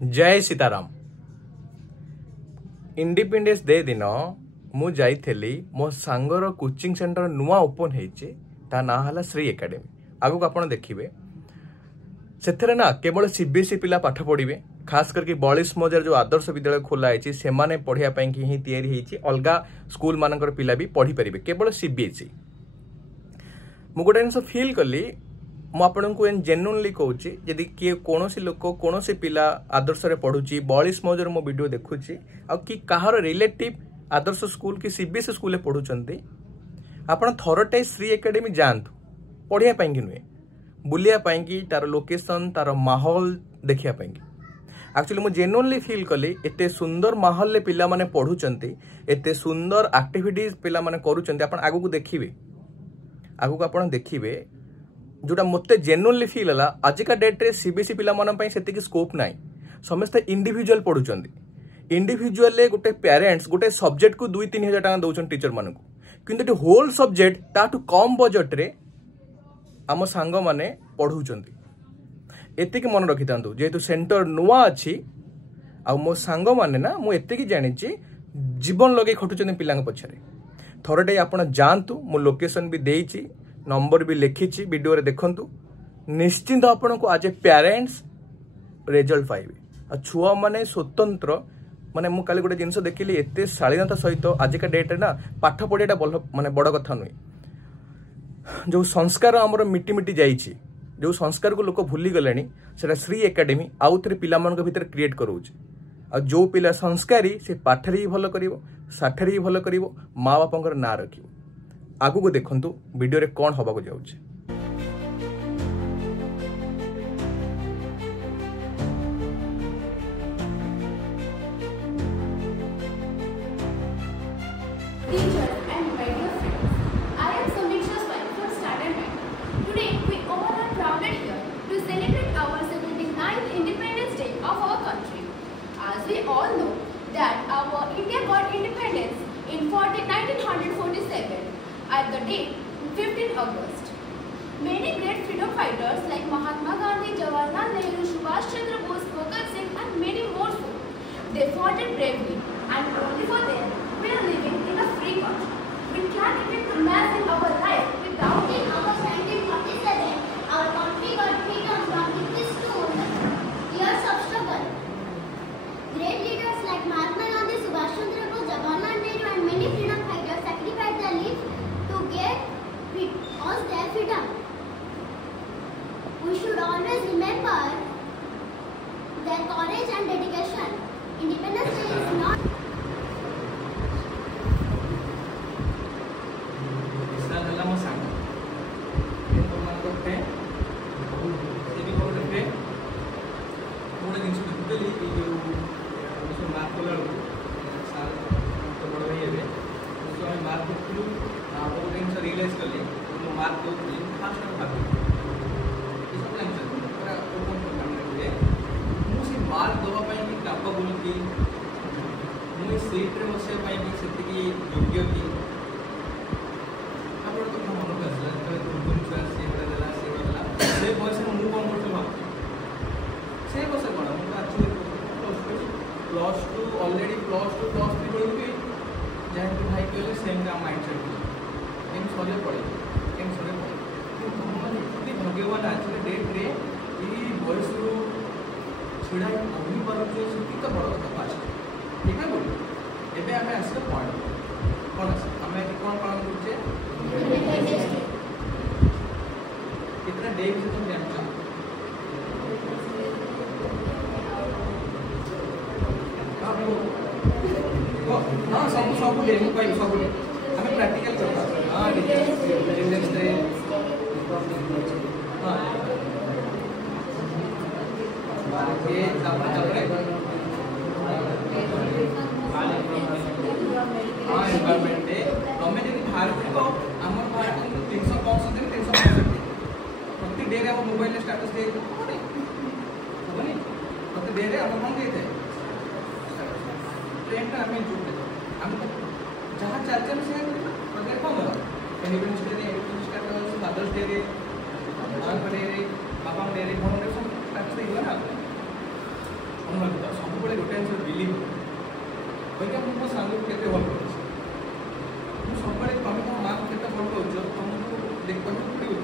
जय Sitaram. Independence day दिन मु जाइली मो सांगर कोचिंग सेंटर नुआ ओपन होती ना है श्री एकेडमी। आगक आप देखिए से ना केवल सीबीएसई पिला पाठ पढ़े, खास करके 42 मजार जो आदर्श विद्यालय खोला है से पढ़ाई ही या अलग स्कूल मानकर पिला भी पढ़ी पारे केवल सीबीएसई। मु गोटे जिन फिल कली मुझे जेन्युइनली कहूँ जदि किए कौन लोक कौन पिला आदर्श पढ़ुची 42 मजार मो वीडियो देखुची कि कहार रिलेटिव आदर्श स्कूल कि सीबीएसई स्कूल पढ़ुंट आपण थरटे श्री एकेडमी जातु पढ़ाई नुहे बुलियापाई तार लोकेशन तार माहौल देखापी। एक्चुअली मुझे जेन्युइनली फिल कली एते सुंदर माहौल ले पिला माने पढ़ुचंती, एते सुंदर एक्टिविटीज पिला माने करूचंती। आपण आगु देखिबे आगु आपण देखिबे जोटा मते जेन्युइनली फील है आजिका डेट रे सीबीएसई पिला मन पई सेतिकी स्कोप नाही, समस्त इंडिविजुअल पढ़ुचंती। इंडिविजुअल गोटे पेरेंट्स गोटे सब्जेक्ट को 2-3 हजार टाका दउछन टीचर मानक, किंतु होल सब्जेक्ट ताटू कम बजट रे आम सांग माने पढ़ुचंती। एतिकी मन रखि थांतु जेतु सेंटर नुआ अछि आ मो सांग माने ना मु एतिकी जानिछि जीवन लगे खटुचंती पिलांग पछरे। थरटे आपण जानतु मो लोकेशन भी देइछि, नंबर भी लिखी वीडियो रे देखंतु, निश्चिंत आपण को आज ए पेरेंट्स रिजल्ट पाइबे। छुआ माने स्वतंत्र माने मु काली गोटे जिनस देखिली एते शालीनता सहित आजिका डेट रे ना पाठ पढ़ाटा माने बड़ कथा नुहे। जो संस्कार आमर मिटी मिटी जाइछि, जो संस्कार को लोक भूली गलेनी सेटा श्री एकेडमी आउ थे पिला मानक भीतर क्रिएट करोछि। आ जो पिला संस्कारी से पाठरे ही भल करिवो, साठरे ही भल करिवो, माँ बापांकर ना रखिवो। आगु को देखंतु वीडियो रे कोन होबा को जाउछि। We all know that our India got independence in 1947 at the date 15 August. Many great freedom fighters like Mahatma Gandhi, Jawaharlal Nehru, Subhash Chandra Bose, Bhagat Singh and many more so, they fought it bravely and only for them we are living in a free country. We can't even imagine our life without it. In August 1947, our country got freedom from British rule. Years of struggle. Great leaders like Mahatma Gandhi, Subhash Chandra Bose, Jawaharlal Nehru and many freedom fighters sacrificed their lives to get us their freedom. We should always remember their courage and dedication. Independence Day is not सीट्रे बसवाई से योग्य कि आप मन को आसला से बयस में मुझे कौन कर से बस कौन plus two already plus two plus 3 पढ़ी जहाँ कि भाई कहले सेम माइंड सेट एम सरे पड़े एम सरे पड़े भाग्यवान आज डेट रे बयस छिड़ा पढ़ी पारे तो बड़ कथा आज ठीक है बोल। एबे हमें आसले पॉइंट कौन आस हमें कौन पालन करछे कितना डे से तुम जानछो हां सब डे मु कहि सब डे हमें प्रैक्टिकल करता हां इंडिपेंडेंस डे हां ये अपना चल रहा है एनवायरमेंट डे हमें जब भारत को आम भारत 365 दिन 365 प्रति डे रे मोबाइल स्टेटस दे होनी प्रति डे रे हम कौन देते ट्रेन का हमें जुड़ देते हम जहाँ चर्चा में से अगर कौन हो इंडिपेंडेंस डे रे फादर्स डे रे बाबा डे रे कौन रे सब स्टेटस दे ना मन रखिथा सब बेले गोटे जिनिस बिलीव कहिका मो सांग को केते भल पाउछ मु सब बेले तुम तुम माँ को केते भल पाउछ तुमको देखो पड़ो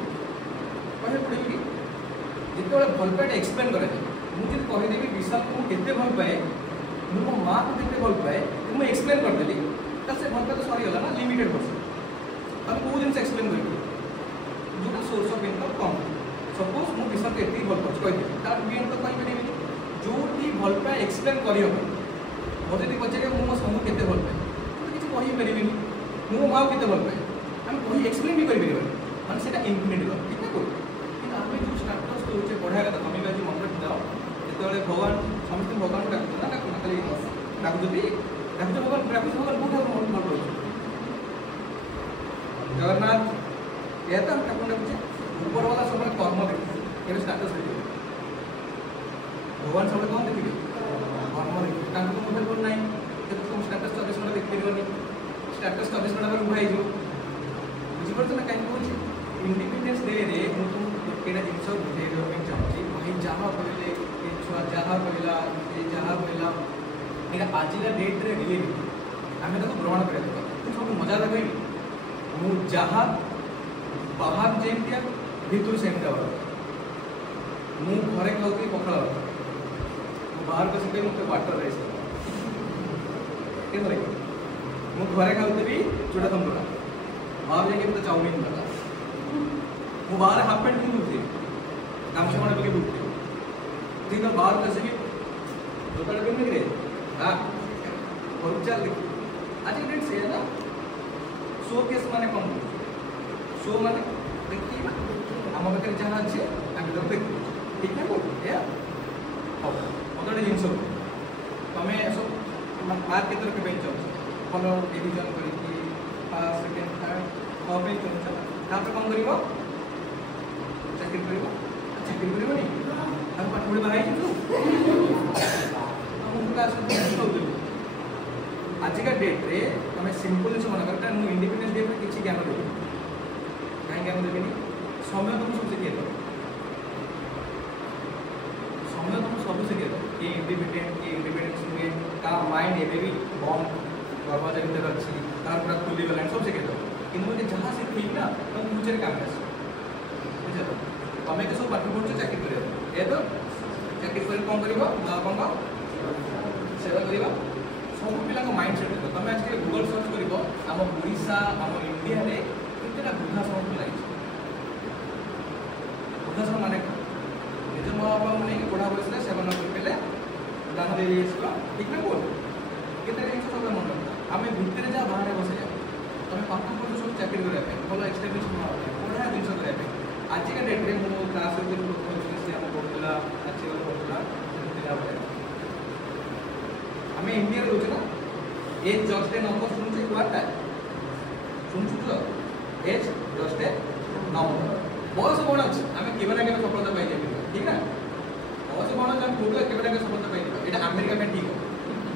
कहे पड़े कि जिते भल पाए एक्सप्लेन करे मुझे कहीदेवी विशाल को केते भल पाए मो माँ को केते भल पाए मुझे एक्सप्लेन करदेली से भल पाए तो सरीगला ना लिमिटेड पर्सन तुम कौ जिन एक्सप्लेन कर जो source of income come suppose मु विशाल को एति भल पाउछ कहि तार मेन तो कहि परिबे जो टी भल पाए एक्सप्लेन करियो मते ती पछे मु मो समूह केते भल पाए तो किछि कहि परिबेनी मु माँ केते भल पाए हम कहि एक्सप्लेन भी करि परिबे माने सेटा इनफिनिट गल ठीक है कोइ कि आमे जो स्टार्टस होचे पढ़ा कथा तुम भी आज मन रखि दाओ जेतेबेले भगवान समस्त भगवान डाकतो ना खाली डाकुती भगवान भगवान बहुत मन मन रही जगन्नाथ ये तो हम डाकुचे ऊपर वाला सब कर्म देखिए स्टाटस देखिए भगवान सब कौन देखिए कर्म देखिए मोबाइल फोन ना तुम स्टाटस 24 घंटा देखिए स्टाटस 24 घंटा पर उठाई बुझीपार ना कहीं कौन इंडिपेंडेंस डे रे तुम केटा जिनस बुझे चाहिए भाई जहाँ कहले छुआ जहाँ कहला जहाँ कहला ये आजिका डेट रे रियल आम ग्रहण कर सब मजा लगे मु जहाँ बाहर जमिया भितर सेमती मु घरे खाऊी पखाड़ बाहर को सीधे मत वाटर राइस मु घरे खाऊी चूड़ा तंदूरा बाहर जाके तो चाउमिन वाला मु बाहर हाफ पैंट पिंधुती गामछा खंडे पके बुलती ठीक है बाहर कैसे भी जोता पिंधे रे हाँ और चल देखिए आज डेट से है ना शो केस माने कौन शो माने देखिए ना आम पाखे जहाँ अच्छे आम देखिए ठीक है बोल या हाँ मतलब जिनस तुम सब मार्क के तरफ चाहूँ भल डिविजन करके फर्स्ट सेकेंड थर्ड कौन चाहूँ कौन कर चाकरी करनी पाठ पढ़ी बाहर आजिका डेट रे तुम सिंपल जिन मन कर इंडिपेंडेंस डे पर किसी ज्ञान देवी कहीं ज्ञान देवी समय तुम सब शिखे समय तुम सब शिखे कि इंडिपेंडेंस नुहे का माइंड एवं भी बम दरवाजा भर अच्छी तार पूरा खुली गलानी सब शिखे कि जहाँ शिख ना तुम फ्यूचर काम आस बुझे तुम तो सब पाठ पढ़ु चाकरी कर तो चाकरी कर कौन कर कौन सेवा करवा सब पिला माइंड सेट देखो तुम आज गूगल सर्च कर आम ओडिशा आम इंडिया रे केतेटा वृद्धाश्रम लगी वृद्धाश्रम माने निज माँ बापा को नहीं बुढ़ा बयस से पे दान दे ठीक ना बोल केते जिन सब मन रखता आम भितर जा बाहर बसे जा तुम पाठ पढ़ु सब चाकरी करने भल एक्सपेक्टेशन बढ़िया जिन करने आजिका डेट में मो क्लास पढ़ूला आजकल पढ़ूला आम इंडिया रोचे ना एज जस्ट ए नंबर शुणुचे वर्डटा शुणुचु तो एज जस्ट ए नंबर बयस कौन अच्छे आम केवे ना केवे सफलता पाई ठीक ना बयस कौन अच्छे पूर्व केवे ना केवे सफलता पाई ये अमेरिका में ठीक हो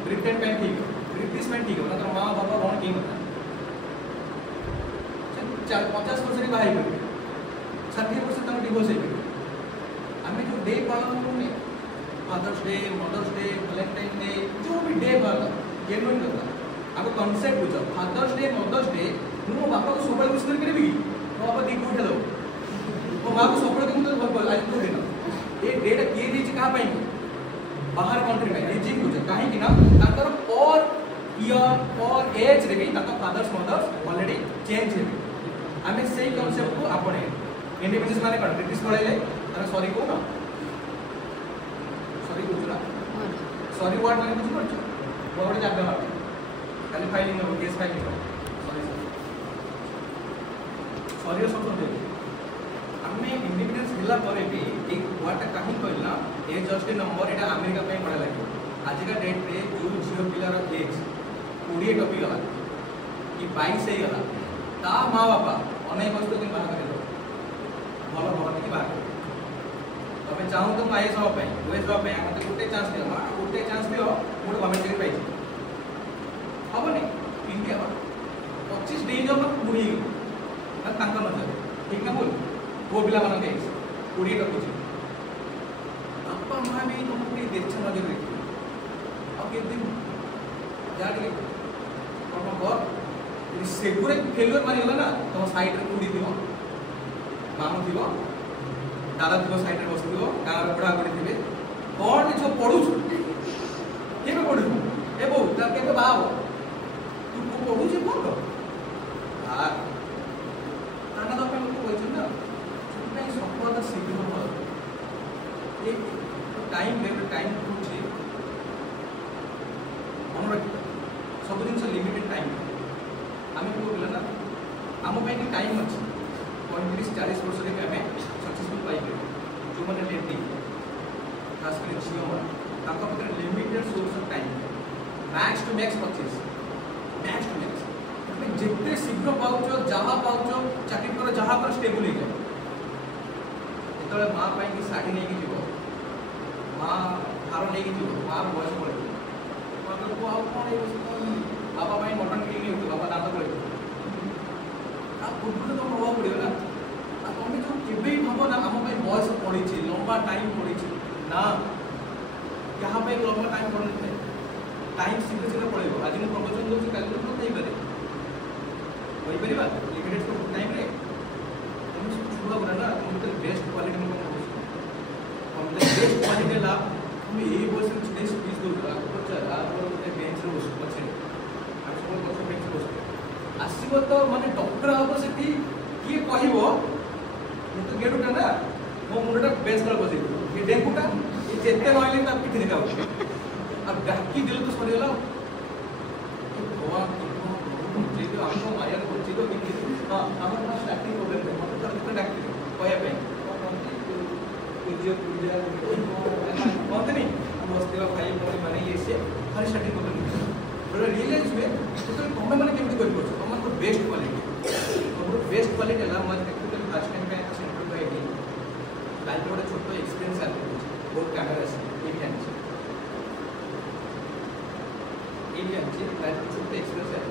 ब्रिटेन में ठीक हो ब्रिटिश में ठीक हो ना तो माँ बाबा कौन किए बता 50 वर्ष बाहर कर 60% तक डिवोर्स हो आम जो डे पालन करूँ father's day mother's day Valentine day जो भी डे पालन जेन्युइन कथा आप कनसेप्ट बुझ फादर्स डे मदर्स डे मो बापा को सब विश करी मो बापा दी उठे दो मो माँ को सब मुझे भल पाल आज तो दिन ये डेटा किए देती क्या बाहर कंट्री में ये जिन बुझ कहीं पर ईयर पर एज रे भी फादर्स मदर्स ऑलरेडी चेंज है आम से कनसेप्ट को आपणे इंडिपेंडेंस माने कौन ब्रिटिश पढ़े सॉरी कौन सॉरी बुझला सॉरी वर्ड माने बुझ पड़ गोटे जाबे मार खाली फाइलिंग हो केस फाइलिंग हो सॉरी सॉरी सब समझे आमे इंडिपेंडेंस हिला परे भी एक वर्ड कहीं कहला ए just a number Etah America पे पड़ा लागे आजिका डेट रे जो झियो पिलार एज 20 टपी गला कि 22 हे गला ता माँ बापा अनेक वस्तु के बाहर करे भल भल देखिए बाहर तुम चाहूँ तुम आईएएस हाँपी ओएस हाँपी मत गोटे चान्स दियो गोटे चान्स दियो गोटे गवर्नमेंट चाकरी पाई हेनी इंडिया 25 डे जब बुढ़ी नजर ठीक ना बोल पुओ पिला मान 20 टकुच बापा माँ भी तुमको देश नजर देखिए के दिन जा टिके कम कर सेगुरे फेलियर मारी गला ना तुम साइड रे कुड़ी दिबो मामू दिबो दादा दिबो साइड रे बस दिबो गाँव बुढ़ा बुढ़ी थे कौन जो पढ़ु के पढ़ु ए बो ता के बाबो तू को पढ़ु जे कौन आ ताना तो पे लोग कहछन ना से सफलता शीघ्र हो एक टाइम होची मन रख सब दिन लिमिटेड टाइम आम को बोला ना आम टाइम अच्छी 35-40 वर्ष के आम सक्सेसफुल पाइबे जो मैंने लेट खास कर झील limited source of time max to max 25 max to max जिते शीघ्र पाच जहाँ पाच चाकरी कर जहाँ पर स्टेबल हो जाए जो माँ पाई शाढ़ी नहीं जीव माँ हार नहीं जीव माँ बयस पड़े कौन बाबा मटन किणी बाबा दाँत पड़े पूर्व तो प्रभाव पड़ेगा ना तुम्हें जो केवे भाव ना आम बयस पड़ी लंबा टाइम पड़ी ना क्या लंबा टाइम पड़ ना टाइम शीघ्र शीघ्र पड़े आज मुझे प्रवचन दूसरी कल तो नहीं पारे लिमिटेड टाइम तुम छुआ गुरा ना तुम बेस्ट क्वालिटी बेस्ट क्वालिटी लाभ तुम यही बस छिड़े स्पीच दो बेंच बस पचे सब बेंच बस आसब तो माने डॉक्टर हम से किए कह तो गेटुटा ना मो मुंडा बेंच तले बजे ये डेंगूटा ये जेते रहिले ता पिठी निका अब डाकी दिल तो सरीगला भगवान जे तो हमको माया को तो हां हमर पास स्टार्टिंग प्रॉब्लम है मतलब तो डाक्टर कहया पे नहीं हम बस्ती भाई भाई मैंने ये से हर स्टार्टिंग प्रॉब्लम रियलाइज हुए तो तुम मैंने केमती कर तुम बेस्ट क्वालिटी तुम बेस्ट क्वालिटी है मैं एक्चुअली फर्स्ट टाइम पे सेंटर पे आई लाइफ गोटे छोट एक्सपीरियंस आते बहुत कैमेरा ये भी आनी लाइफ छोट एक्सपीरियंस आते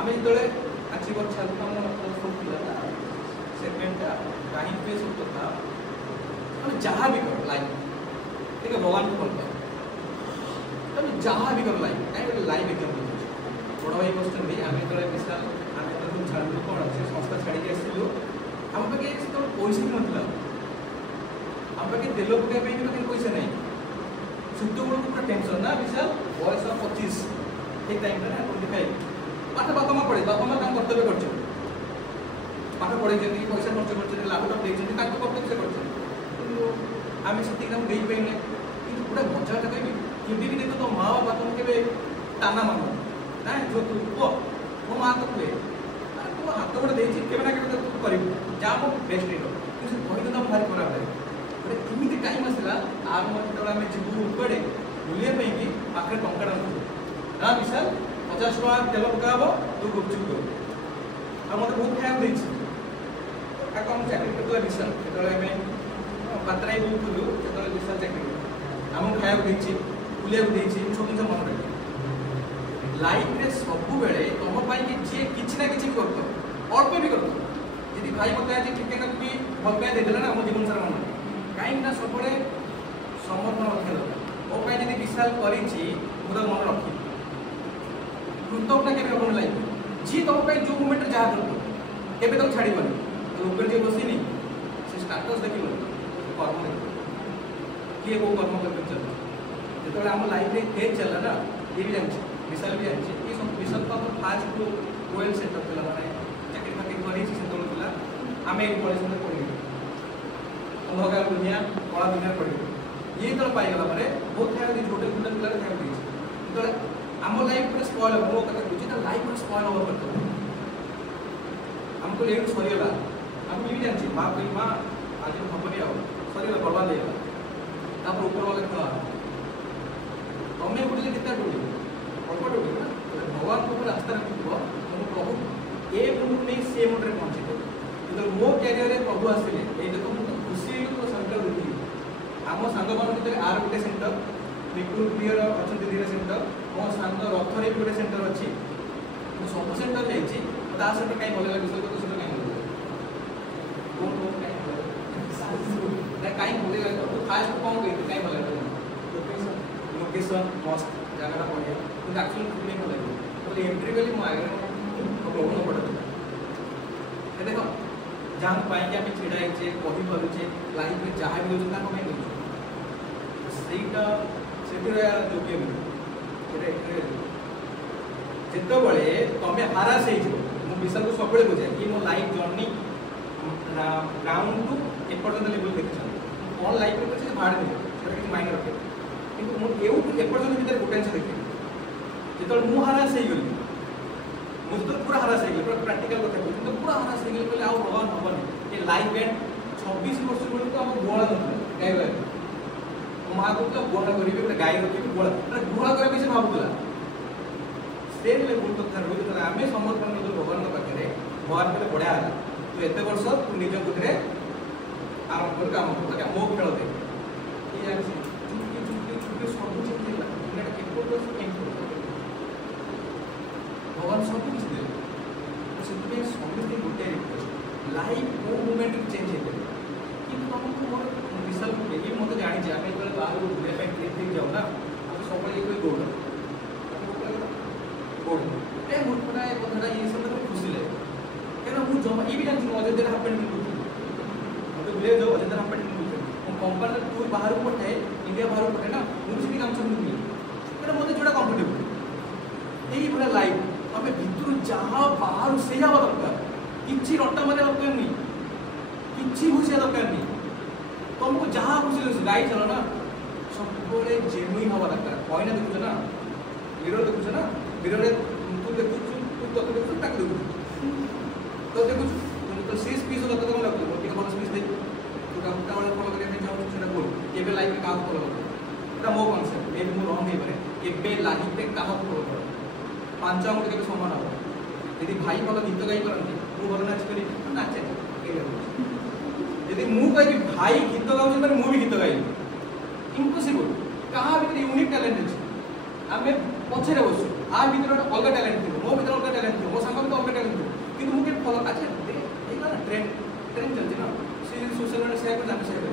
आम जो अचीवर छात्र सेगमेंटा कहीं पे सब कथा तुम जहाँ भी करो लाइफ ठीक है भगवान को भल पाओ तुम जहाँ भी करो लाइफ कहीं लाइफ एग्जाम बड़ भाई क्वेश्चन भी आम जो विशाल आम तुम छाड़ू कौन से संस्था छाड़ी आसलु आम पाखे तो पैसा भी ना आम पाखे तेल पकड़ भी पैसा नहीं सुध बेलू पूरा टेंशन ना विशाल बयस 25 ठीक टाइम ना 25 पाठ बापा माँ पढ़े बापा माँ कर्तव्य कर पाठ पढ़े पैसा खर्च कर लैपटप देखते कर्तव्य कर आम से दे पाइने कि गोटे मजाटा कहबी केवे भी देख तो माँ बापा तुम के ताना मान ना जो तू पुओ मो माँ तो कहे तुम हाथ गोटे देखी के ना के तू कर जा मो बेस्ट नहीं कही तो भारी खराब लगे गोटे एमती टाइम आसला आम जो आम जीवु उपड़े बुलाइए कि पाखे टंका ना विशाल 50 टका तेल पका तू गुपचुप कर मत बहुत खाया हम चाकरी करता विशाल जो पात्राई बोलूँ जो विशाल चाकरी आमको खाया बुलाया सब जिन मन रखे लाइफ रे सब बेले तुम जी किसी ना कि कर अल्प भी कर जी भाई मत आज टिके भी भल पाया देदेला ना मो जीवन सारा मन कहीं सब समर्पण रखा दरकार मोपाई जी विशाल कर मन रखी कृतज्ञता के रखना लाइफ जी तुम जो मोमेंट जहाँ कर के छाड़बनी लोक जी बसनी से स्टाटस देख कर्म देख किए कौ कर्म कर जो आम लाइफ में फेज चलला ना ये भी जानते विशाल भी जानते ये सब विशाल तो फास्ट ओएल सेटअप थी मैंने चाकरी फाकरी कर आम एक पढ़े पढ़ी अंधकार दुनिया कला दुनिया पढ़ी ये जो पाईगला बहुत खाया छोटे छोटे पिला खाया जो आम लाइफ पूरा स्पॉइल हम मो कथा कहूँ लाइफ पूरा स्पॉइल हवा करते आमको लेट सरीगला आम भी जानते माँ कही माँ आज हमनी आ सरीगला बर्बाद होगा ऊपर वाले खेल तुम्हें उड़े कितना डोली अल्प डोली ना भगवान को रास्ता रखिए तुम प्रभु ए मुंड नहीं से मुंडे पहुँचे जो मो क्यारियर प्रभु आसले ये देखो मुझे खुशी तो सेंटर रुकी आम सांग मान भर आर गोटे सेंटर विपुल प्रियर अच्छा दीदी सेंटर मो सांग रथरे भी गोटे सेंटर अच्छी सब सेंटर जाइए सहित कहीं भल लगे विषय तो कहीं कहीं भल लगे फास्ट कौन कही कहीं भल लगे लोकेशन मस्त जगह बढ़िया কিন্তু एक्चुअली ठीक नहीं लगे तो एंट्री गली मो आगे प्रॉब्लम पड़ता है देखो जहाँ पाई कि आम छिड़ा होचे कही पारुचे लाइफ में जहाँ भी होता है ସେଇଟା ସେଥିରେ ଯୋଗ୍ୟ ନୁହେଁ ଯେତେବେଳେ ତମେ ହାରାସ ହେଇଯିବ ମୁଁ ବିଶାଲକୁ ସବୁବେଳେ ବୁଝାଏ କି ମୋ ଲାଇଫ୍ ଜର୍ଣ୍ଣି ଗ୍ରାଉଣ୍ଡ ଟୁ ଏପର୍ଯ୍ୟନ୍ତ ଲେଭେଲ ଦେଖିଛନ୍ତି କ'ଣ ଲାଇଫ୍ରେ କରିଛି ବାହାର ଦେବେ ସେଟା କିଛି ମାଇଣ୍ଡ ରଖେ କିନ୍ତୁ ମୁଁ ଏଉଠୁ ଏପର୍ଯ୍ୟନ୍ତ ଭିତରେ ଗୋଟେ ଜିନିଷ ଦେଖିବି ଯେତେବେଳେ ମୁଁ ହାରାସ ହେଇଗଲି ମୁଁ ଯେତେବେଳେ ପୁରା ହାରାସ ହେଇଗଲି ପୁରା ପ୍ରାକ୍ଟିକାଲ କଥା କହୁଛି କିନ୍ତୁ ପୁରା ହାରାସ ହେଇଗଲି କହିଲେ ଆଉ ଭଗବାନ ହବନି ଏ ଲାଇଫ୍ ଏଣ୍ଡ 26 ବର୍ଷ ବେଳକୁ ଆମ ଗୁହାଳ ନଥିଲା ଗାଈ ଗାଈ माँ को गोड़ा करी गाय रखी गोड़ा गुहाल करा भी से भावुला से भूल कथा रोज आम समर्पण कर भगवान पाखे भगवान कहते बढ़िया है तू एत वर्ष तू निज बुद्धि आरंभ कर काम कर मो खेल दे चुटकी चुटकी चुटकी सब चेंज भगवान सब किसी दे समस्त गोटे रिक्वेस्ट लाइफ को मुमेंट चेंज हो कि तुमको मोर विशाल ये मत जानी आम जो बाहर बुले ट्रिप ट्रिप जाऊ ना आप सब गोड़ गोड़ मूर्खटा ये कथा ये सब खुशी लगे क्या मुझे जमा ये भी जानती अयोध्या हाफ पैंट पिंधुती मतलब बुले जाओ अयोध्या हाफ पैंट पिंधुती कंपानी टूर बाहर को पठाए इंडिया बाहर को पठाए ना मुझे भी गामछा पिंधुली क्या मतलब जोड़ा कंफर्टेबल यही भाई लाइफ आम भितर जहाँ बाहर से जावा दरकार कि रटा मारे दरकार नहीं कि घुसा दरकार नहीं तुमको जहाँ खुशी लगे गाई चलो ना सब जेनुइन हवा दरकार कईना देखुच ना मिरर देखुच ना मिरर तू देखु तू तो देखु ताक देखु तो देखु तो सीस पीस होता तो लगो कि कौन पीस दे तू का उल्टा वाला फॉलो करने जाऊ सेटा बोल केबे लाइफ में काम फॉलो कर एटा मो कांसेप्ट ए मो रंग हे पारे केबे लाइफ में काम फॉलो कर पांच अंगुठ केबे समान हो यदि भाई भल गीत गाई करंती मु भल नाच करी नाचे यदि मु कहि भाई गीत गाउछ माने मु भी गीत गाइली इम्पॉसिबल कहा भीतर यूनिक टैलेंट अछि आमे पछरे बसु आ भीतर अलग टैलेंट थी मो भीतर अलग टैलेंट थी मो संग भी अलग टैलेंट थी किंतु मु के फॉलो अच्छा एला ना ट्रेंड चलती ना से सोशल मीडिया शेयर कर जाने शेयर कर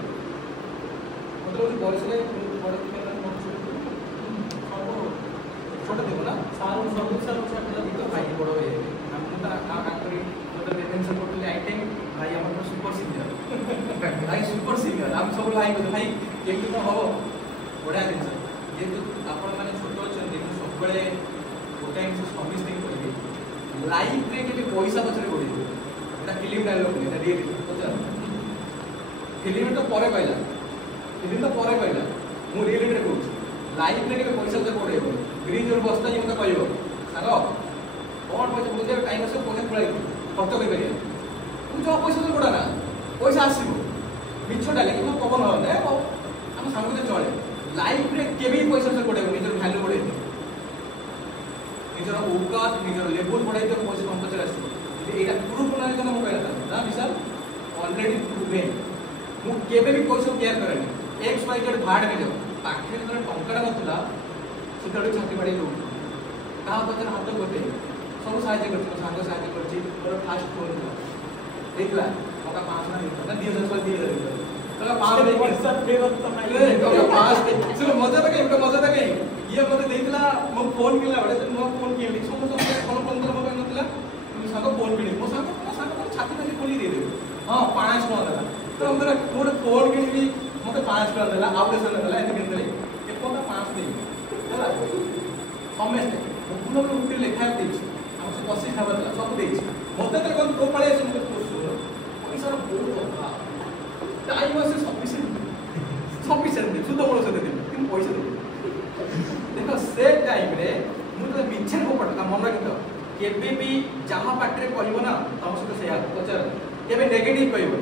मतलब जो बॉयज ले बड़े के छोटा देखो ना सारू सब छोटा गीत भाई बड़ है हम तो का करी तो टेंशन सपोर्ट ले आइटम भाई हमर सुपर सिंगर भाई सुपर सिंगर हम सब भाई भाई केमती तो हम बढ़िया जिन जेहतु आपण मैंने छोट अच्छा सब गोटे जिन सर्विस करेंगे लाइफ में के पैसा पचर गोड़ी फिल्म डायलॉग नहीं रियल पचार फिल्म तो पर कहला फिल्म तो पर कहला मुझे रियलिटी कहूँ लाइफ में के पैसा पचर गोड़े ग्रीन जो बस्ता जी मतलब कह साग कौन पैसा मुझे टाइम आस पैसा खुलाई खर्च कर जो पैसा तो गोड़ा ना पैसा आसो मिछ डाले कि पवन आम सांग चले लाइफ में केवि पैसा से गोड़े निजर भैल्यू बढ़े निजर औकात निजर लेवल बढ़ाई तो पैसा तुम पचर आस यहाँ प्रूफ ना तो मुझे कहता ना विशाल ऑलरेडी प्रूवेन मुझे भी पैसा केयर करेनि एक्स वाई जेड भाड़ में जाओ पाखे जो टंका नाला से छाती बाड़ी दौड़ क्या पचर हाथ गोटे सब साहय कर सांग साहय कर फास्ट फोन देखला टका 500 ना 2000 मजा लगे मजा लगे ये मत देला मो फोन किला बड़े मो फोन किली समस्त फोन फोन कर मोबाइल नतला साग फोन किनी मो साग छाती में खोली दे हां 500 देला तो हमरा मोर फोन किनी मते 500 देला ऑपरेशन देला एते किनले ए कोना 500 दे होला समस्त पूर्ण रूपे लेखा देछि हम से 25 खाबा देला सब देछि मते तो कोन तो पळे से पैसा बहुत अभाव टाइम से सफिशिएंट शुद्ध बोलो से देते किंतु पैसा दे देखो से टाइम रे मुझे मिछे को पटका मन रखितो केबे भी जहां पाटरे कहबो ना तम सहित से पचार केबे नेगेटिव कहबो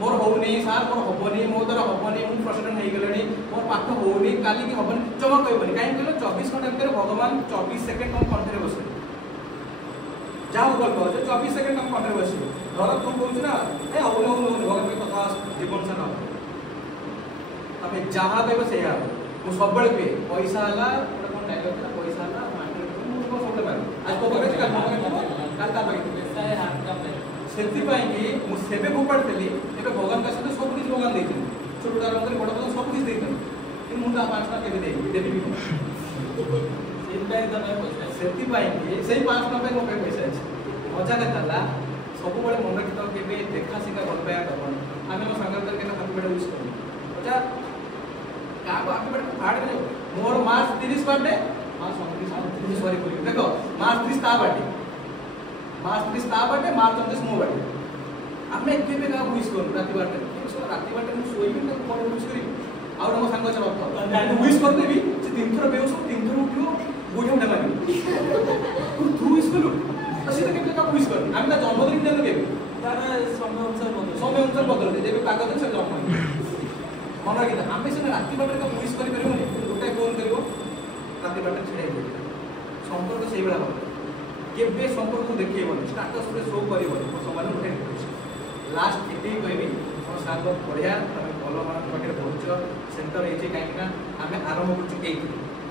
मोर होउनी सार मोर होबनी मो द्वारा होबनी मु फ्रस्ट्रेशन हे गेलनी मोर पाठ होउनी काली की होबनी जमा कहबनी काहे कहलो 24 घंटा भीतर भगवान 24 सेकंड हम कंठरे बसे जाओ गल्प 24 सेकंड हम कंठरे बसे धर तू कहू ना ए होनो भगवान के कथा जीवन से ना तबे जहां कहबो से यार मु सबबळे पे पैसा हला ओटा कोन डायलॉग था पैसा हला मार्केट मु को सबले मार आज को करे काल ता भाई पैसा है हाथ का सेति पाई कि मु सेबे को पड़तली एबे भगवान का साथ सब कुछ भगवान देथि छोटा रंग रे बड़ बड़ सब कुछ देथि कि मुझे 5 टका केबे देबी भी से 5 टका मो पे पैसा अच्छे मजा कथा सब बड़े मन रखी तो केबे देखा शिखा भल पाया दबन आम मो सांग करके हाथ बेटा यूज करूँ अच्छा क्या हाथ बेटा फाड़ दे मोर मार्च 30 बर्थडे सॉरी देखो मार्च 30 ता बर्थडे मार्च 30 ता बर्थडे मार्च 29 मो बर्थडे आम केबे का विश करूँ राति बर्थडे राति बर्थडे मुझे शोबी ना कौन विश करी आउ मो सांग चल विश कर देबी से 3 थर बेउस 3 थर उठियो गोठे उठा मारी तू विश करू असे तो केबे का विश कर आम ता जन्मदिन दिन केबे तार समय अनुसार बदलते जेबे पागल से जन्म मन रखी आम से राति बर्थडे का विश कर परिबोनी गोटे फोन करिवो राति बर्थडे छेड़े दे संपर्क से बेला केबे संपर्क को देखिबोनी स्टेटस पे शो करिवोनी मो समान उठे लास्ट एते कहबी मो सांग बढ़िया तमे भलो मान पाखे पहुंच सेंटर एजे काईना आमे आरंभ करछु एई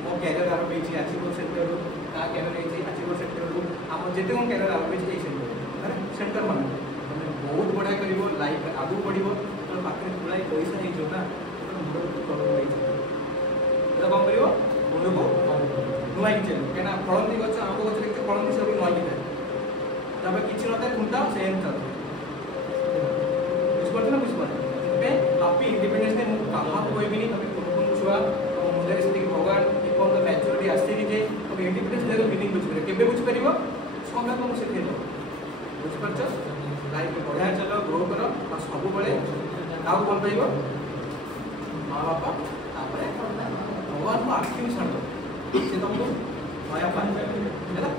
मो कैरियर आरंभ एई आचिवो सेंटर रो ता कैरियर एई आचिवो सेंटर रो हम जेते कोन कैरियर आरंभ एई सेंटर अरे सेंटर मान तमे बहुत बढ़िया करिवो लाइफ आगु बढ़िवो तो पाखे पुराई पैसा हे जो ना तो मुंड को करो एई तो कम करिवो मुंड को नुआई चल केना फळंती गछ आंब गछ देखते फळंती सब नुआई जाय तबे किछि नते खुंटा सेम चल बुझपड़ ना बुझपड़ पे हैप्पी इंडिपेंडेंस डे मु कहा कोई भी नहीं तबे कोन छुआ मुंडे से भगवान इकोन द मैच्योरिटी आस्ते कि जे तबे इंडिपेंडेंस डे रो मीनिंग बुझ करे केबे बुझ परिबो संगा को से खेलो बुझपड़ लाइफ बढ़िया चलो ग्रो करो आ सब बळे काउ बोल पाइबो मां बापा तापरे भगवान को आखिरी छाड़ से तुमको माया पान है ना